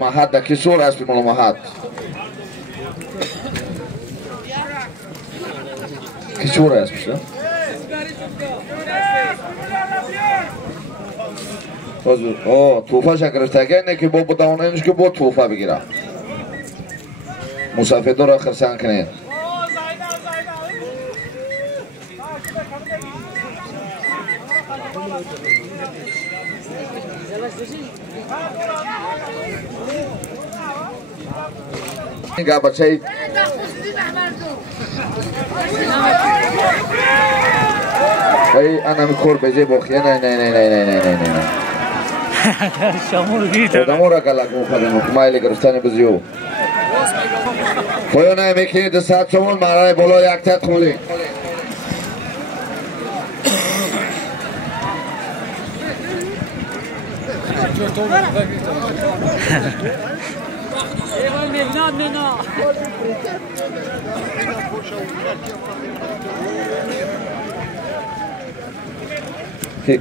محد کی سور است مولا محد کی سور است میشه توفه شکرفته اگه اینه که با بدونه اینش که با توفه بگیرم مسافر را خرسان کنید اینگه بچه ای انمی کور بجه بخیه نه نه نه نه نه نه نه شامور گیت خودمو را گلک مخدم مایل گرفتن بزیو پایانه میکنید 100 تومان مرای بالا یک تک خولی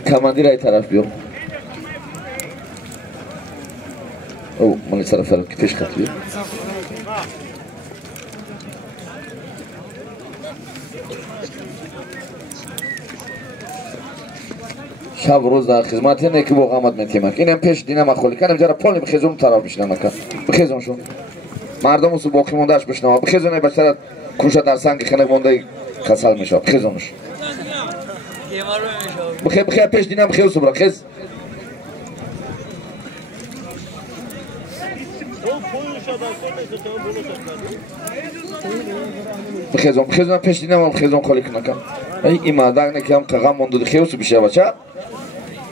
کماندیر ای طرف بیو او من طرف که پیش خط بیو شب روز در خدمت اینه که با قامت میتیمک اینم پیش دینم اخولی کنم جرا پالی بخیزون طرف بشنم اکا بخیزون شون مردم اصول باقی موندهش بشنم بخیزونه بچه کوشه در سنگ خنک مونده کسل میشه بخیزونش بخیر پیش دینم بخیر صبر خیز بخیزون پیش دینم بخیزون خالی کنم این مردک نکیم قغم مونده خیوس بشه بچه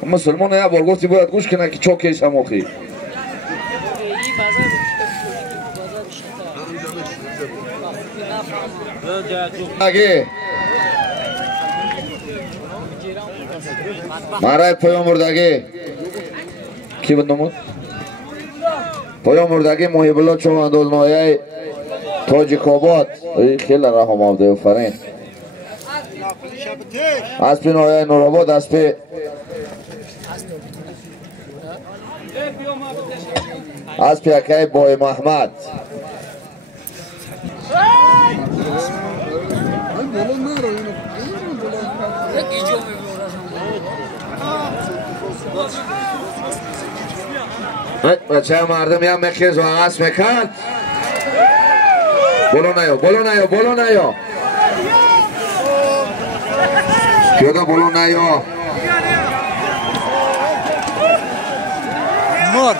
مسلمان یا بارگفتی باید گوش کنه که چوکیش هم آخی اگه مارای پایان مردگی کی بندمون؟ پایان مردگی محیب الله چومندول نایه تاجیک آباد خیلی رحم آبده و فرین اسب نایه نورآباد اسب اکای بای محمد بچه مردم یا مخیز و آغاز میکرد بلو نیو کیودا بلو نیو مرد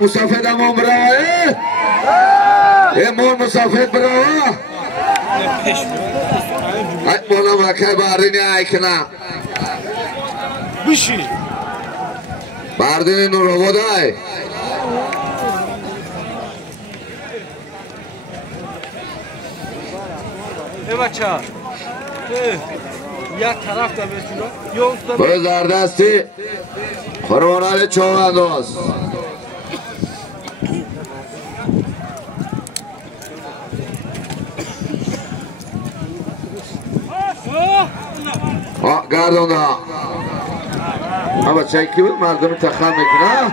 مسافر دمون برای مون مسافر برای بالا مکه باردینی ایکنا بشی باردینی نورآباد ای بچه یک طرف دا بسینا برو زردستی قربانال چوبنداز گردون دا بچه کی بود مردم تخم میکنه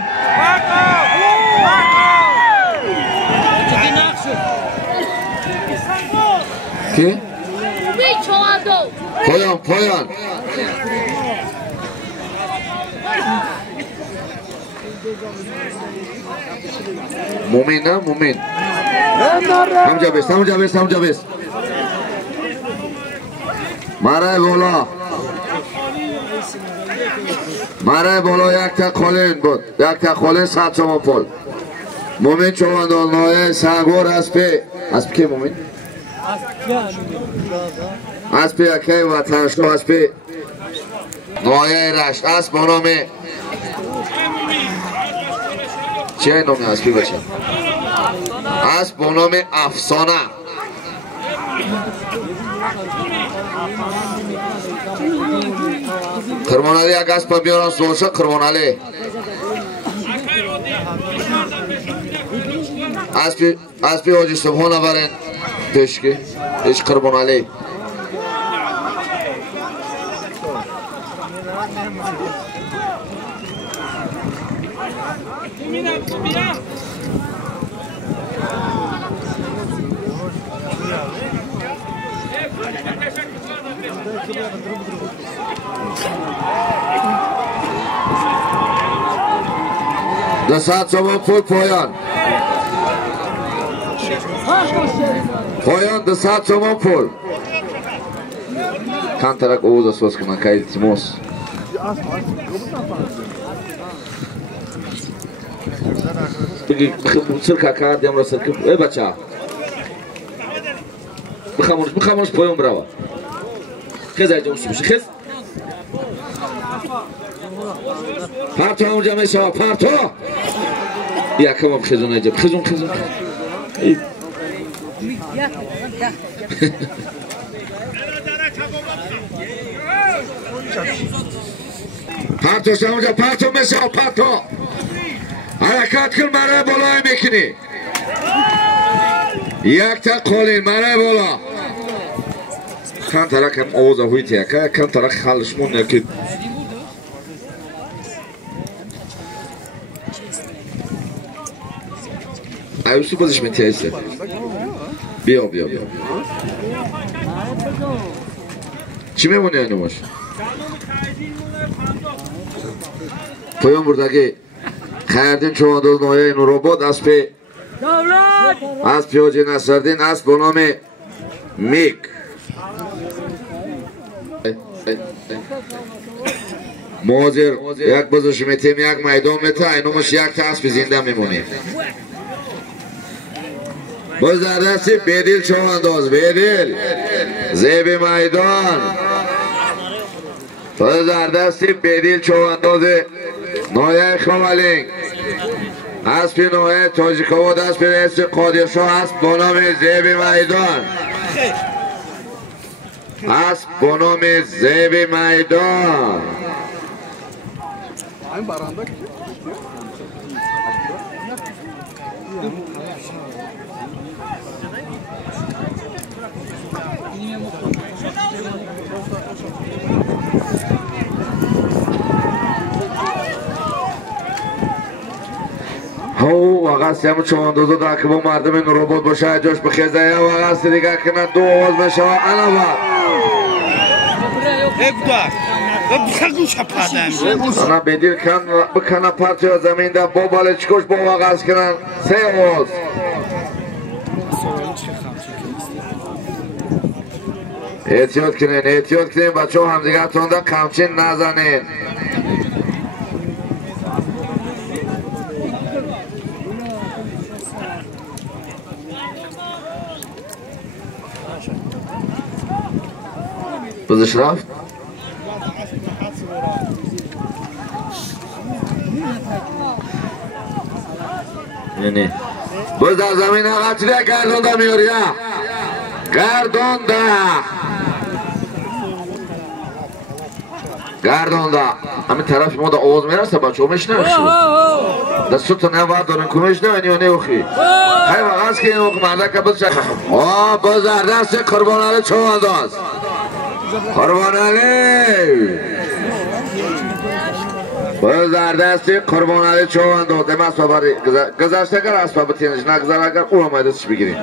کی؟ پایان مومین نه مومین همجا بیست مرای بالا یک تک خالین بود یک تک خالین 100 تومان پول مومین چوبندال نایه سنگور اسب کی مومین؟ اسب یکی وطنشو اسب نایه رشت اسب با نام چه نامی اسبی باشه؟ اسب با نام افسانه قربانالی یک اسب بیارن سوشه قربانالی اسبی حاجی سبحان آورین پیشکی ایش قربان علی دست شما پول پایان پایان دست شما پول کان ترک اوز اسواس کنن که ایتیموس بگی سرکا کار دیم را سرکا ای بچه بخامونش پایان براوا خیز ایجا مشتی بشه خیز پرتو همون جمعه شما پرتو یکم هم خیزون ایجا خیزون پرتو شما جا پرتو میشه پرتو حرکت کن مرای بالای میکنی یک تا قولین مرای بالا کن ترک هم آوازه هوی تیکه کن ترک خالشمون یکی ایوسو بازش من تیسته بیا چی میمونه اینو باش پایان بردگی خیردین چواندوز نایه اینو رو بود اسب حاجی نصردین اسب با نام میک موازیر یک بازش میتیم یک میدان میته اینومش یک تا اسب زنده میمونی باز در دستی بیدیل چواندوز بیدیل زیب میدان باز در دستی بیدیل چواندوز نایه خمالینگ اسب نایه تاجیکاواد اسب رئیس قادرشاه اسب با نام زیب میدان اسب با نام زیب میدان هو وقت هم چواندوزو در که با مردم این روبوت باشه جاش بخیزه یا وقت دیگه کنن دو آواز بشه علاوه انا بدیر کن بکنه پرچه و زمین در با بالچکوش با وقت کنن سه آواز احتیاط کنین بچه ها هم دیگه تونده کمچین نزنین بازش رفت نه باز در زمین قطره گردونده میاری گردونده همین طرف ما دا آواز میرسه بچه ها میشنوشی دستو تا نوار دارن کمیش نوینی و نیوخی خیلی وقت که این وقت مرده که باز شکل باز در دست قربان علی چواندوز قربان علی باز در دست قربان علی چواندوز دم اسباب گذشته گر اسباب تینش نگذار اگر او هم دستش بگیریم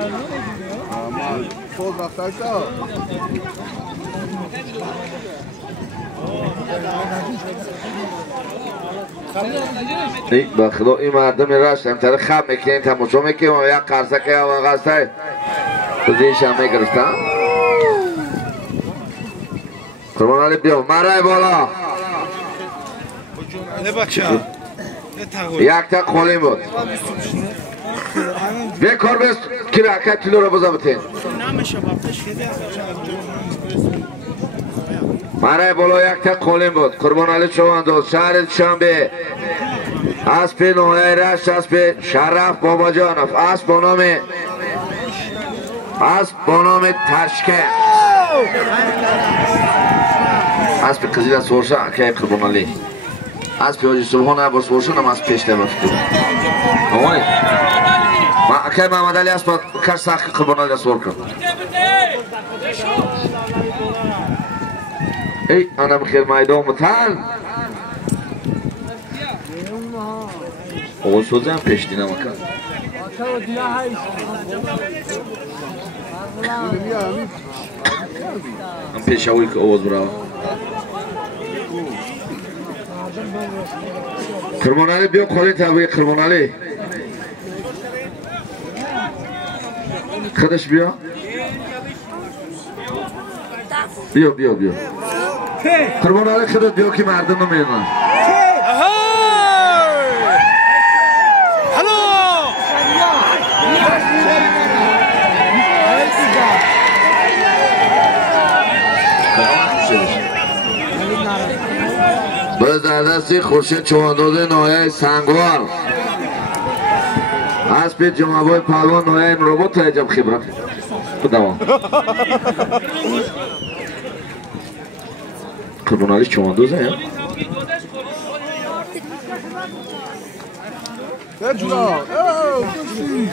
با خدا این مردم رشت همتره خب میکنین تماشا میکنیم و یک قرصه که و قرصه بزیش هم میگرفتن قربان علی بیا مرای بالا یک تا قولین بود به کار بست که رکت کیلو رو بزابتین مرای بالا یک تا قولین بود قربان علی چواندوز شهر شنبه اسب نوعه رشت اسب شرف بابا جانف اسب با نام تشکه اسب قزیل از سورشه که قربان علی اسب حاجی سبحان عباس سورشه هم از پیش دمت Akay Muhammad Ali است کار ساخت قربانای سوال کن. ای انا بخیر میدان متن. او سوزم پیش دینا مکان. ام پیش اوی که اوز برا. قربانای بیا خالی تابع قربانای. خودش بیا بیا بیا بیا قربانای خودت بیا که مردم نمیدونن باز در دستی خورشید چوانداز نایه سنگوار اسب جمعوای پهلوان نایه ربات عجب خبرت دوام قربانالی چواندوزه یا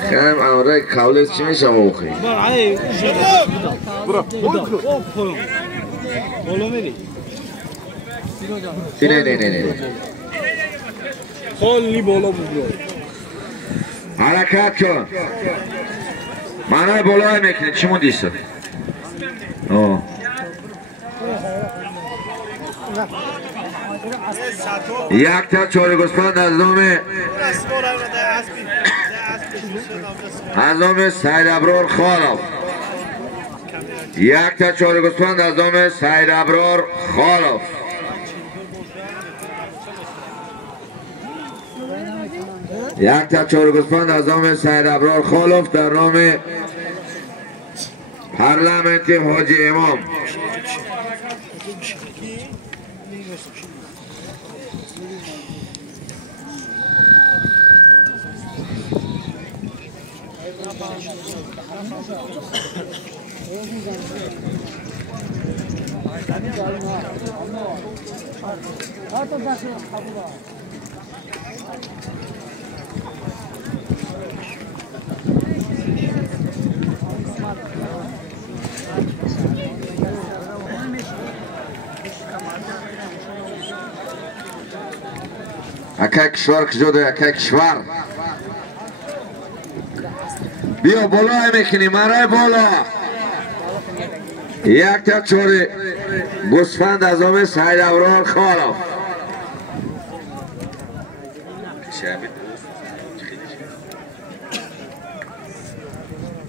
خیلی امرای کولت چی میشه ما بخوایی نه خیلی بالا بود حرکت کن معنی بالای میکنی چی موندیست یک تا چهار گوسفند از نام سید ابرار خالف یک تا چهار گوسفند از نام سید ابرار خالف یک تا چهار گوسفند از نام سید ابرار خالف در نام پارلمنت حاجی امام اکه کشور کجاده اکه کشور بیا بالا میکنی مرای بالا یک تا چهار گوسفند از نام سید ابرار خالف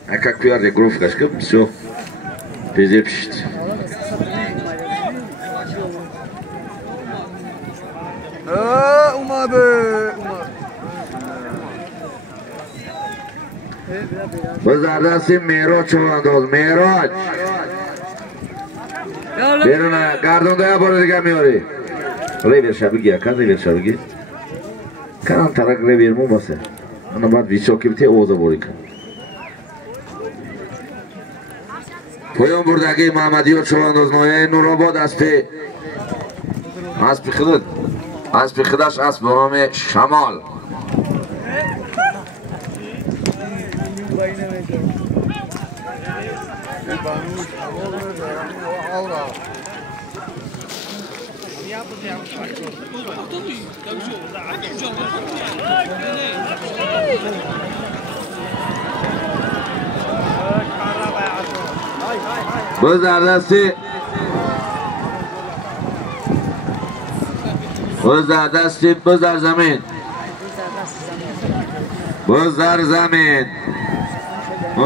اکه کیار ده گروف کش کب بسیار پیزه پشت اومده باز در دستی میراج چوانداز میراج بیرونه گردونده بار دیگه میاری ریویر شبگی کن ریویر شبگی کنم ترک ریویر مون بسه انا باید ویچاکی بتی اوزا باری کن پایان بردگی محمدیار چوانداز نایه نورآباد اسب خودش اسب به نام شمال باز در دستی باز در دستی باز در زمین باز در زمین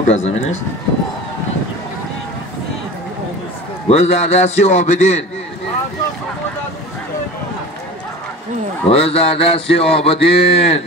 در زمین است باز در دستی عابدین باز در دستی عابدین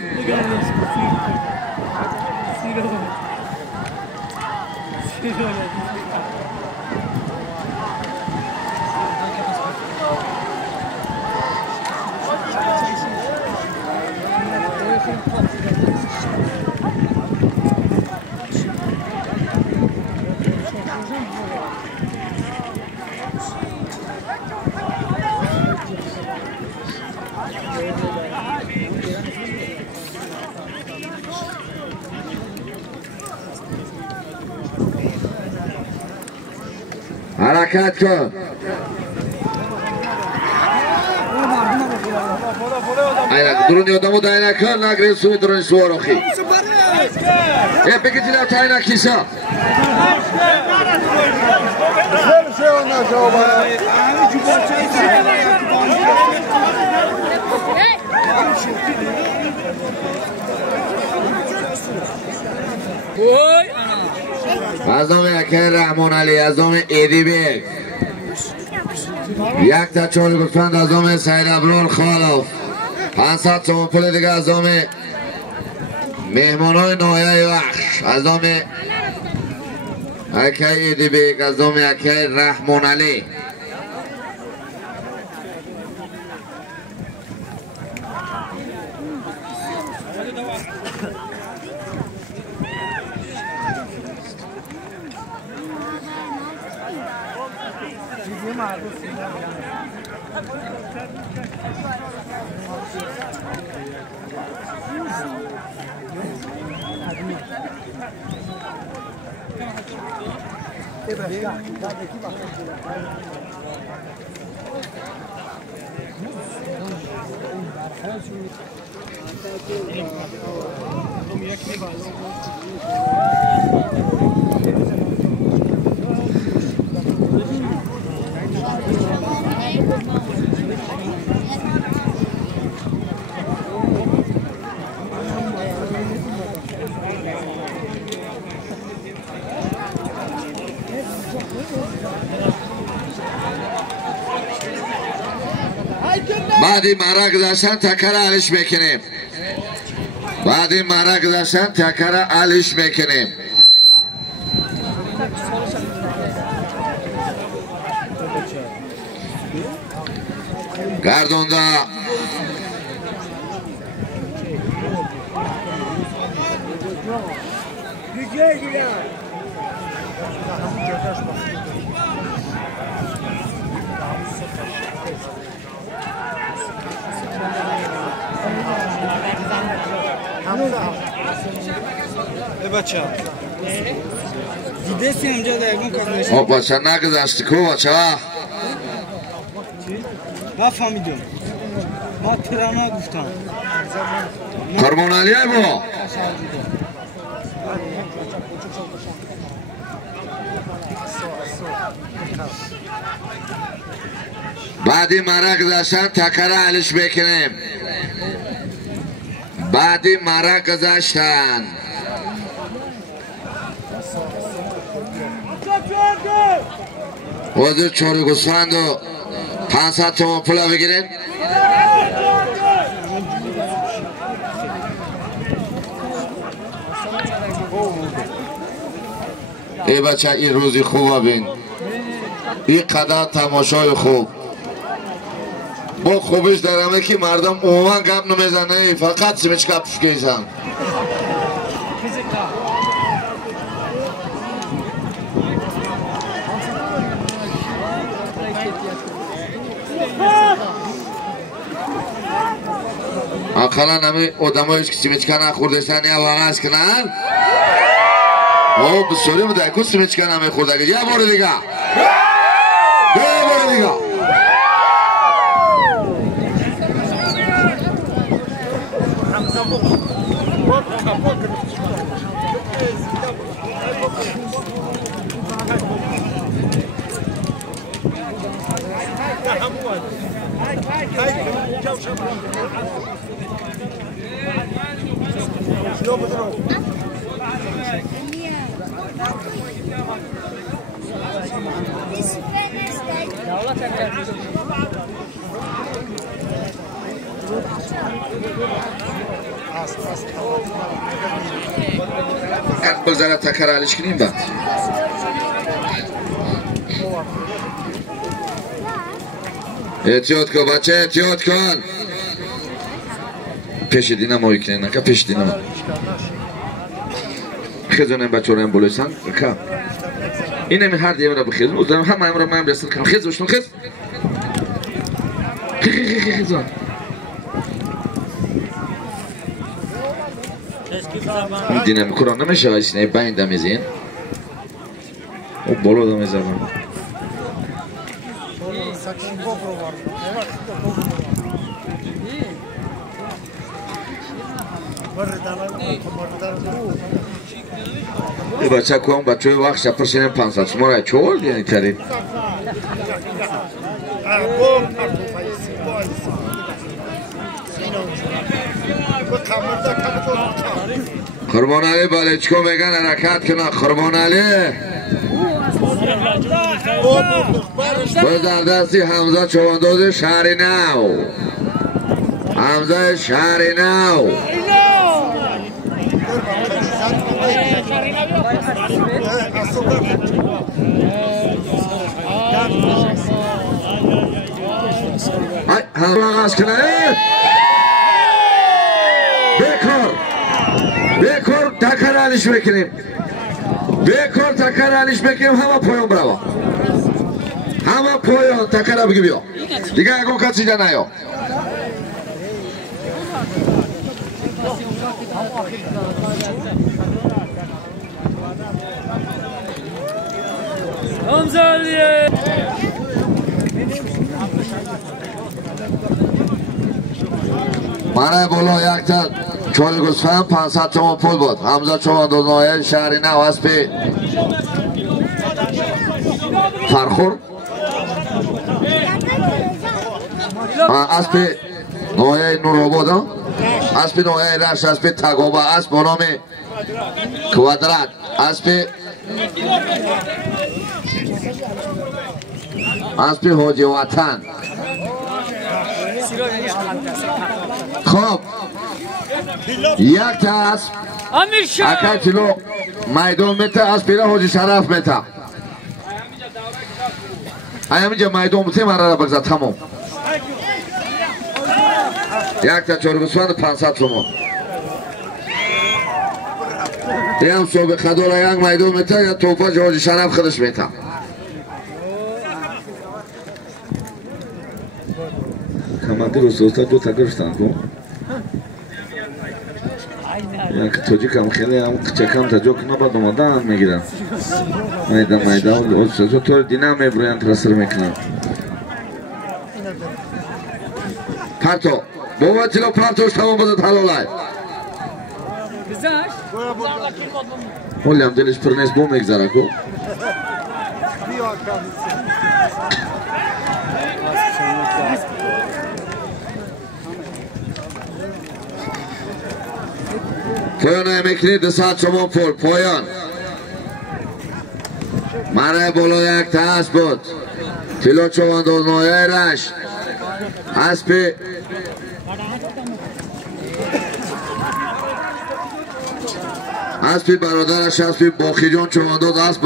حرکت کن. Aynen durun yodamu da aynen kal nagre suyu durun su oruki. Pekiciler tayna kisa. از نام اکر رحمان علی از نام ایدی بیگ یک تا چون گفتند از نام سید ابرار خالف 500 تومن پول دیگه از نام مهمانای نایه وحش از نام اکر ایدی بیگ از نام اکر رحمان علی بعد این مهره گذاشتن تکره علش میکنیم بعد این مهره گذاشتن تکره علش میکنیم گردونده بچه دیده سی همجا دایگون کازنشت او بچه نگذاشتی کو بچه ما فهمیدم ما ترانه گفتم کرمان علیه با بعدی مرق گذاشتن تکره علش بکنیم بعدی مرق گذاشتن وزیر چوری گوسفند و 500 تومن پولا بگیرین ای بچه این روزی خوب بین این قدر تماشای خوب با خوبش درمه که مردم عموما گپ نمیزنه فقط سیمچ گپ کیزن اقلا نمی آدمایش که سیمچکا نخوردشن یا واقعاش کنن او بسوری بوده که سیمچکا نمیخورده یه بار دیگه یه بار دیگه بگذاره تکر علش کنیم بعد احتیاط کن بچه احتیاط کن پیش دینم آیی کنه نکه پیش دینم خیزانم بچه رو هم بلویسن که این همی هر دیگه را بخیزم اوزدارم همه هم را من برسل کنم خیز باشتون خیز خیزان این دینم کران نمیشه ایسینه باین دمیزین او بلو دمیزن این بچه که اون بچه وقت شپرشینیم 500 شما رای چول دیانی کردید قربان علی بالچکو میگن حرکت کنه قربان علی در دستی حمزه چوانداز شهری نو حمزه شهری نو همه آغاز کنه bekor takar alish mekinim bekor takar alish mekinim hamma poyon bravo hamma poyon takar abgi biyo diga agon katsi janayo Hamzaliye mana bolo yakta چالگوسفهم 500 تومان پول بود حمزه چوانداز نایه شهری نو اسب فرخور اسب نایه نورآباد اسب نایه رش اسب تگابه اسب با نام کوادرات اسب حاجی وطن خب یک تا اسب اکا کیلو میدان میته از پیره حاجی شرف میته اینجا میدان میته مرا را بگذار تمام یک تا چارگوسفند 500 تومان این صبح خدولا یک میدان میته یا توفاج حاجی شرف خودش میته کمانده رو سوستا دو تا گرفتن کن توجیک هم خیلی هم چکم تا جوک نباد اومدن میگیرن میدان تو دینا میبروین ترسر میکنن پرتو بابا چلو پرتوش تمام بزد حلالای مولی هم دلش پر نیست بو میگذاره کو پایان میکنید 200 تومان پول پایان مرای بالا یک تا اسب بود کیلو چوانداز نایه رشت اسب برادرش اسب باخی جان چوانداز اسب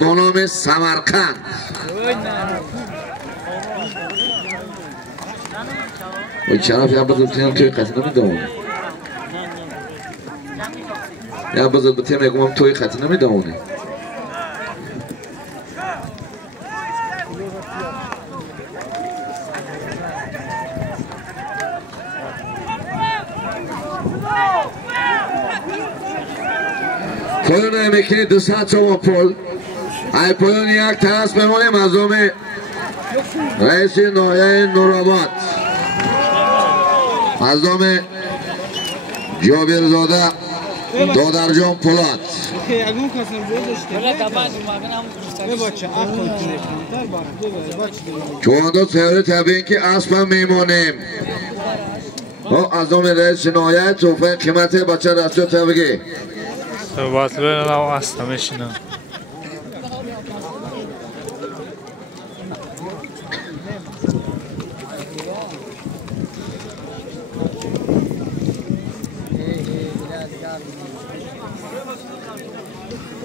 با نام سمرقند وی شرف یا بزرگ تینم توی قطعه نمیدونه یا بزرگ بتیم یکم هم توی قطعه نمیدونه پایان میکنید 200 تومان پول ای پایان یک ترس بمانیم از نام رئیس ناحیه نورآباد از نام جابرزاده دادرجان پولاد چوانداز سیاره تبیین که اسبم میمانیم از نام رئیس ناحیه توفه قیمت بچه رسول تبگی باطلون لو اصلا میشینم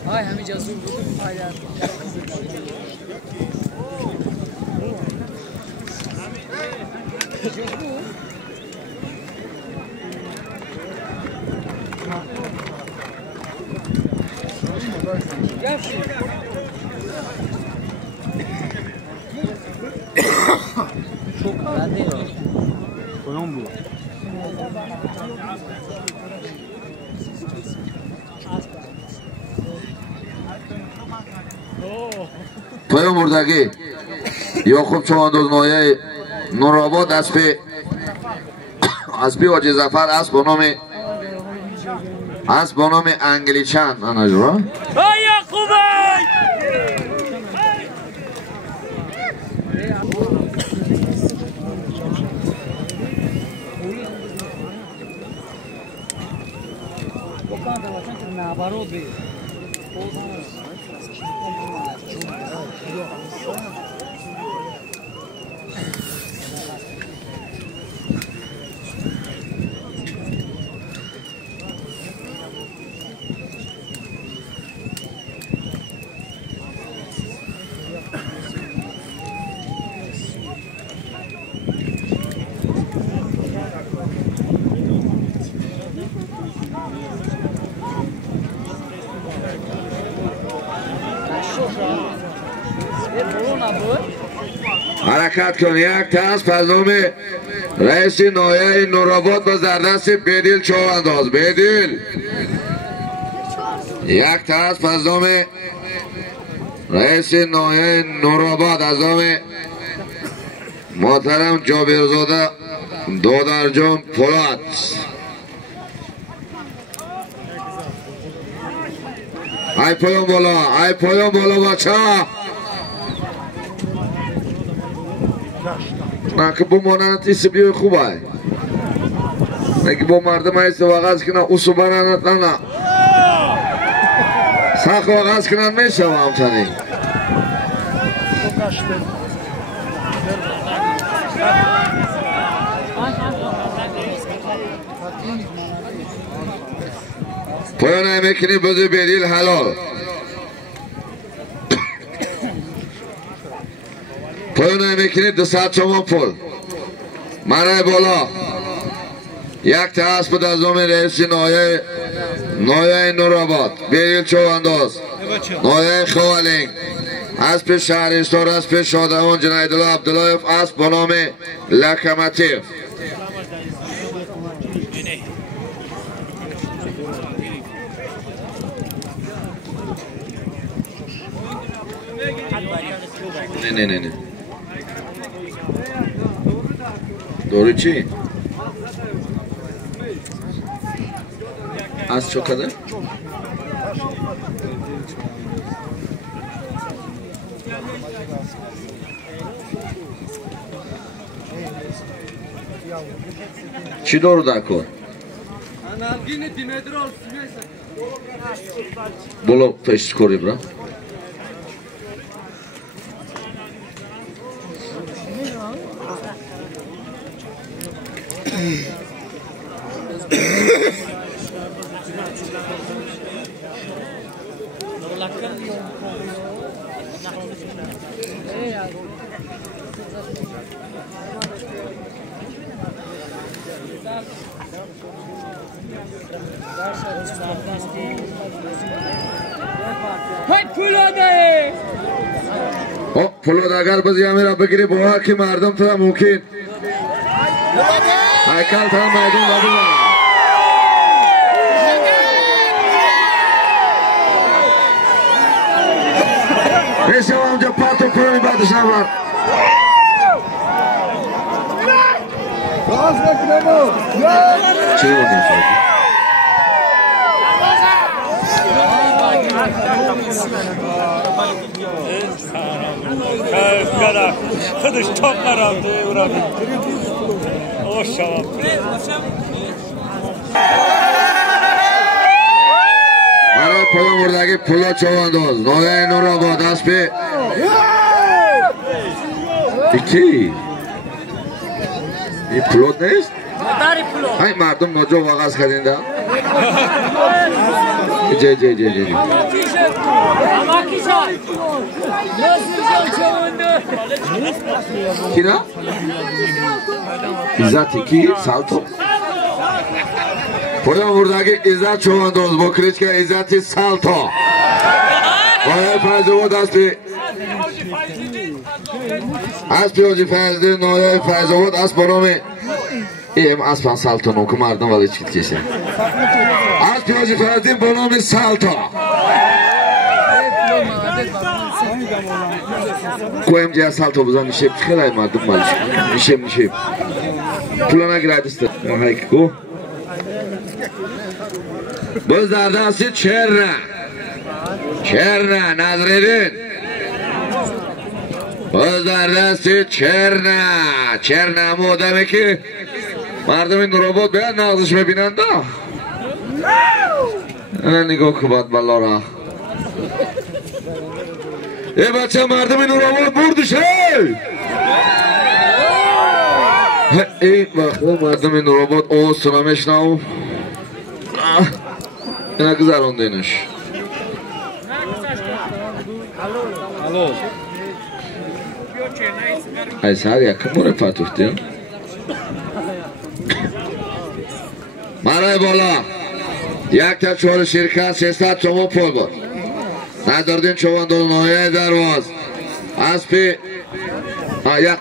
های همین جزو بود فایده çok bende yok. Koyun bu. پایان مردگی Yoqub Chavandoz noyai Nurobod اسبی حاجی ظفر اسب با نام انگلیچن انجورا حرکت کن. یک تاس پزنام رئیس نایه نورآباد با زردست بدیل چوانداز. بدیل یک تاس پزنام رئیس نایه نورآباد از نام محترم جابرزاده دادرجان پولاد. ای پایان بالا، ای پایان بالا بچه نه که با مانند ایسی بیوی خوبه نه که با مردم ایسی وقت کنن اوسو برانت نه سخ وقت کنن میشه و همتنی پایان میکنی بزی بدیل حلال. پایان میکنی 200 تومان پول مرای بالا. یک تا اسب از نام رئیس نایه نورآباد بدیل چوانداز نایه خوالینگ اسب شهرستان اسب شادمان جنایدالله عبدالله اسب با نام لکمتیف. نه doğru çi az çok kadar çi doğru da kor bolo peş kori bra فولاد اگر بازی را بگیری با که مردم تا ممکن هیکل تا میدون دادن میشه اونجا پاتو کنی بعدش نبر چی بودی شد خودش top رفته او را او شما برای پلا مردگی پلا چوانداز نایه نورآباد اسب کی این پلوت نیست؟ های مردم نجا واقعا کردین دا جی کی نه؟ عزتی کی؟ سالتو پلا مردگی عزت چوانداز با کریچ که عزتی سالتو نایه فیض‌آباد اسب حاجی فیض‌دین نایه فیض‌آباد اسب با نام ایم اسب سالتو که مردم ولی چیت کشه اسب حاجی فیض‌دین با نام سالتو Koyam diye salto buzan nişep çıkarayım mardum malış. Nişep. Pulana giradiste. Hayk go. Bizlerden siz Çerna Nazreddin. Bizlerden siz Çerna mı demek ki mardumin robot beyan nağzışma binanda. Ana nigah kubat ballara. Bachcha mardumin robot vurdu şey. Bak o mardumin robot o sınameşnav. Ina güzel ondaymış. Alo. Ay sar yakın mı Fatih diyor. Maray bola. Yakta çoğu şirkat sesat çoğu pol var. Nazardin çoğun dolnoya darvaz. Aspi yak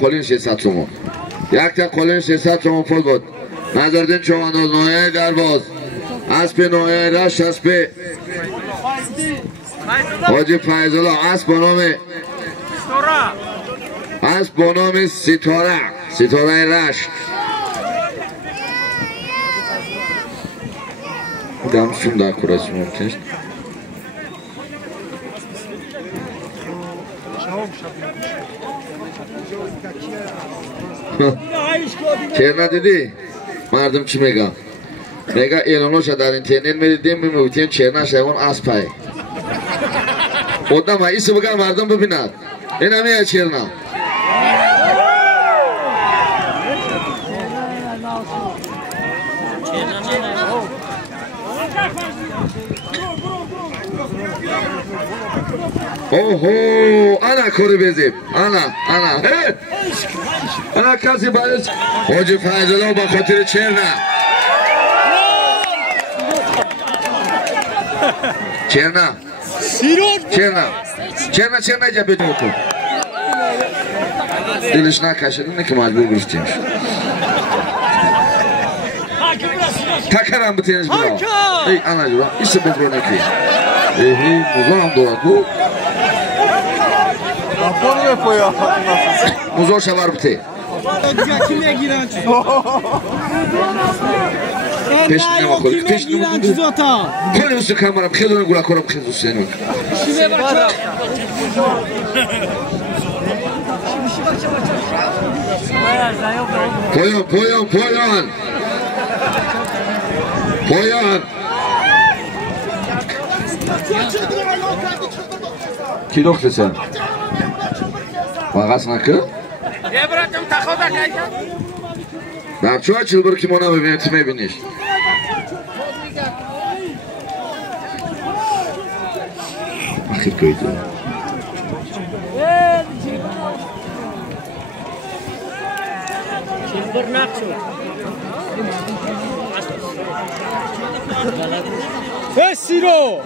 kolin sesat çoğu. Yakta kolin sesat çoğu pol var. Nazardin çoğun dolnoya darvaz. Aspi noya raş aspi. Hoca Fayzullah asp bonomi Sitora raş. Dam şunda kurası mümkün. Çerna dedi. Mardum çi mega. Mega e'lonlasha dar internet میدیدیم میگفتیم چرنا شایون اسپای. خودم ایسه بگم مردم ببینند. این همه چرنا. اوهو انا کوری بزیم انا انا کسی باید حاجی فیضالله با خاطر چرنا چرنا جا بیتون تو دلش نکشده نه که مجبور گرفتیمش تکرم بتینش برا ای انا جورا ایسه بگرو نکی ایهی موزا هم دورد بو موزا شبر بتی پیش نما خود پیش نما کنی وسط کامرم خیلی نگولا کنم خیلی وسط اینو پایان کی دختر sen واقعا نکه در چه چلبر کی مانا ببینید تو میبینیش آخر کویدو چلبر نقشو Siro